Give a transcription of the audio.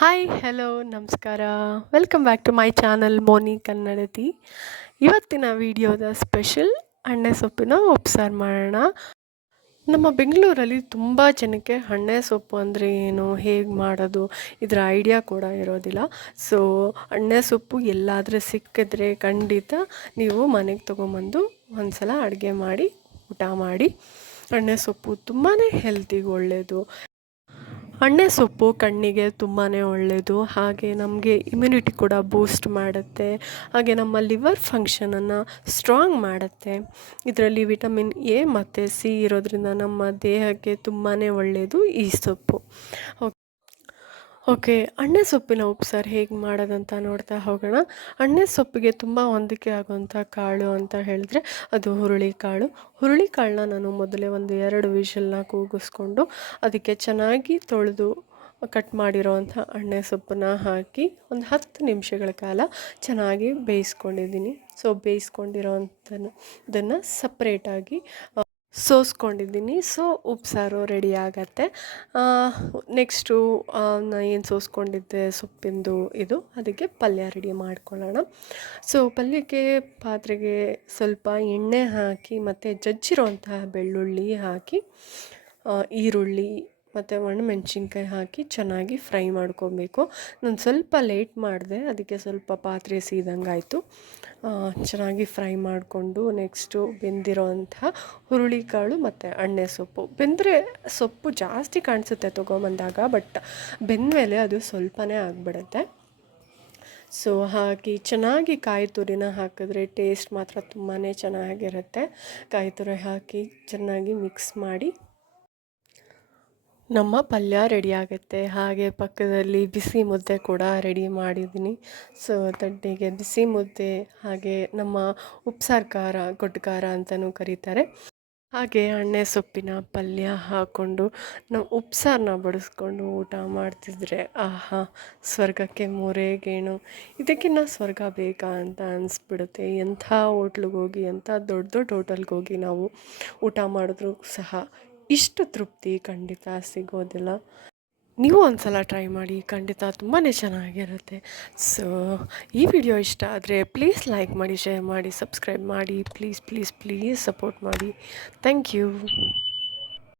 Hi hello ನಮಸ್ಕಾರ. Welcome back to my channel Moni Kannadati ಇವತ್ತಿನ ವಿಡಿಯೋದ ಸ್ಪೆಷಲ್ ಹಣ್ಣೆ ಸೊಪ್ಪಿನ ಉಪ್ಸಾರು ಮಾಡೋಣ. ನಮ್ಮ ಬೆಂಗಳೂರಲ್ಲಿ ತುಂಬ ಜನಕ್ಕೆ ಹಣ್ಣೆ ಸೊಪ್ಪು ಅಂದರೆ ಏನು, ಹೇಗೆ ಮಾಡೋದು, ಇದರ ಐಡಿಯಾ ಕೂಡ ಇರೋದಿಲ್ಲ. ಸೊ ಹಣ್ಣೆ ಸೊಪ್ಪು ಎಲ್ಲಾದರೂ ಸಿಕ್ಕಿದ್ರೆ ಖಂಡಿತ ನೀವು ಮನೆಗೆ ತೊಗೊಂಬಂದು ಒಂದ್ಸಲ ಅಡುಗೆ ಮಾಡಿ, ಊಟ ಮಾಡಿ. ಹಣ್ಣೆ ಸೊಪ್ಪು ತುಂಬಾ ಹೆಲ್ತಿಗೆ ಒಳ್ಳೆಯದು ಹಣ್ಣೆ ಸೊಪ್ಪು ಕಣ್ಣಿಗೆ ತುಂಬಾ ಒಳ್ಳೆಯದು ಹಾಗೆ ನಮಗೆ ಇಮ್ಯುನಿಟಿ ಕೂಡ ಬೂಸ್ಟ್ ಮಾಡುತ್ತೆ. ಹಾಗೆ ನಮ್ಮ ಲಿವರ್ ಫಂಕ್ಷನನ್ನು ಸ್ಟ್ರಾಂಗ್ ಮಾಡುತ್ತೆ. ಇದರಲ್ಲಿ ವಿಟಮಿನ್ ಎ ಮತ್ತು ಸಿ ಇರೋದ್ರಿಂದ ನಮ್ಮ ದೇಹಕ್ಕೆ ತುಂಬಾ ಒಳ್ಳೆಯದು ಈ ಸೊಪ್ಪು. ಓಕೆ ಅಣ್ಣೆ ಸೊಪ್ಪಿನ ಉಪ್ಸಾರು ಹೇಗೆ ಮಾಡೋದಂತ ನೋಡ್ತಾ ಹೋಗೋಣ. ಅಣ್ಣೆ ಸೊಪ್ಪಿಗೆ ತುಂಬ ಹೊಂದಿಕೆ ಆಗುವಂಥ ಕಾಳು ಅಂತ ಹೇಳಿದ್ರೆ ಅದು ಹುರುಳಿ ಕಾಳು ಹುರುಳಿ ಕಾಳನ್ನ ನಾನು ಮೊದಲೇ ಒಂದು ಎರಡು ವಿಷಲ್ನ ಕೂಗಿಸ್ಕೊಂಡು ಅದಕ್ಕೆ ಚೆನ್ನಾಗಿ ತೊಳೆದು ಕಟ್ ಮಾಡಿರೋವಂಥ ಅಣ್ಣೆ ಸೊಪ್ಪನ್ನ ಹಾಕಿ ಒಂದು ಹತ್ತು ನಿಮಿಷಗಳ ಕಾಲ ಚೆನ್ನಾಗಿ ಬೇಯಿಸ್ಕೊಂಡಿದ್ದೀನಿ. ಸೊ ಬೇಯಿಸ್ಕೊಂಡಿರೋವಂಥನ್ನು ಇದನ್ನು ಸಪ್ರೇಟಾಗಿ ಸೋಸ್ಕೊಂಡಿದ್ದೀನಿ. ಸೊ ಉಪ್ಸಾರು ರೆಡಿ ಆಗತ್ತೆ. ನೆಕ್ಸ್ಟು ನಾ ಏನು ಸೋಸ್ಕೊಂಡಿದ್ದೆ, ಸೊಪ್ಪಿಂದು ಇದು, ಅದಕ್ಕೆ ಪಲ್ಯ ರೆಡಿ ಮಾಡ್ಕೊಳ್ಳೋಣ. ಸೊ, ಪಲ್ಯಕ್ಕೆ ಪಾತ್ರೆಗೆ ಸ್ವಲ್ಪ ಎಣ್ಣೆ ಹಾಕಿ, ಮತ್ತು ಜಜ್ಜಿರೋಂತಹ ಬೆಳ್ಳುಳ್ಳಿ ಹಾಕಿ ಈರುಳ್ಳಿ ಮತ್ತು ಒಣಮೆಣ್ಸಿನ್ಕಾಯಿ ಹಾಕಿ ಚೆನ್ನಾಗಿ ಫ್ರೈ ಮಾಡ್ಕೊಬೇಕು. ನಾನು ಸ್ವಲ್ಪ ಲೇಟ್ ಮಾಡಿದೆ, ಅದಕ್ಕೆ ಸ್ವಲ್ಪ ಪಾತ್ರೆ ಸೀದಂಗೆ ಆಯಿತು. ಚೆನ್ನಾಗಿ ಫ್ರೈ ಮಾಡಿಕೊಂಡು ನೆಕ್ಸ್ಟು ಬೆಂದಿರೋಂತಹ ಹುರುಳಿಕಾಳು ಮತ್ತು ಅಣ್ಣೆ ಸೊಪ್ಪು. ಬೆಂದರೆ ಸೊಪ್ಪು ಜಾಸ್ತಿ ಕಾಣಿಸುತ್ತೆ ತೊಗೊಂಬಂದಾಗ, ಬಟ್ ಬೆಂದಮೇಲೆ ಅದು ಸ್ವಲ್ಪನೇ ಆಗಿಬಿಡುತ್ತೆ. ಸೊ, ಹಾಕಿ ಚೆನ್ನಾಗಿ ಕಾಯಿ ತುರಿನ ಹಾಕಿದ್ರೆ ಟೇಸ್ಟ್ ಮಾತ್ರ ತುಂಬಾ ಚೆನ್ನಾಗಿರುತ್ತೆ. ಕಾಯಿ ತುರಿ ಹಾಕಿ ಚೆನ್ನಾಗಿ ಮಿಕ್ಸ್ ಮಾಡಿ ನಮ್ಮ ಪಲ್ಯ ರೆಡಿ ಆಗುತ್ತೆ. ಹಾಗೆ ಪಕ್ಕದಲ್ಲಿ ಬಿಸಿ ಮುದ್ದೆ ಕೂಡ ರೆಡಿ ಮಾಡಿದ್ದೀನಿ. ಸೊ ತಡ್ಡಿಗೆ ಬಿಸಿ ಮುದ್ದೆ, ಹಾಗೆ ನಮ್ಮ ಉಪ್ಸಾರು ಖಾರ, ಗೊಡ್ಡು ಅಂತಲೂ ಕರೀತಾರೆ. ಹಾಗೆ ಎಣ್ಣೆ ಸೊಪ್ಪಿನ ಪಲ್ಯ ಹಾಕ್ಕೊಂಡು ನಾವು ಉಪ್ಸಾರನ್ನ ಬಡಿಸ್ಕೊಂಡು ಊಟ ಮಾಡ್ತಿದ್ರೆ, ಆಹಾ, ಸ್ವರ್ಗಕ್ಕೆ ಮೂರೇ ಗೇಣು ಇದಕ್ಕಿನ್ನ ಸ್ವರ್ಗ ಬೇಕಾ ಅಂತ ಅನಿಸ್ಬಿಡುತ್ತೆ. ಎಂಥ ಹೋಟ್ಲಿಗೆ ಹೋಗಿ, ಎಂಥ ದೊಡ್ಡ ದೊಡ್ಡ ಹೋಟೆಲ್ಗೆ ಹೋಗಿ ನಾವು ಊಟ ಮಾಡಿದ್ರೂ ಸಹ ಇಷ್ಟು ತೃಪ್ತಿ ಖಂಡಿತ ಸಿಗೋದಿಲ್ಲ. ನೀವು ಒಂದು ಸಲ ಟ್ರೈ ಮಾಡಿ ಖಂಡಿತ ತುಂಬಾ ಚೆನ್ನಾಗಿರುತ್ತೆ. ಸೊ ಈ ವಿಡಿಯೋ ಇಷ್ಟ ಆದರೆ ಪ್ಲೀಸ್ ಲೈಕ್ ಮಾಡಿ ಶೇರ್ ಮಾಡಿ ಸಬ್ಸ್ಕ್ರೈಬ್ ಮಾಡಿ ಪ್ಲೀಸ್ ಪ್ಲೀಸ್ ಪ್ಲೀಸ್ ಸಪೋರ್ಟ್ ಮಾಡಿ. Thank you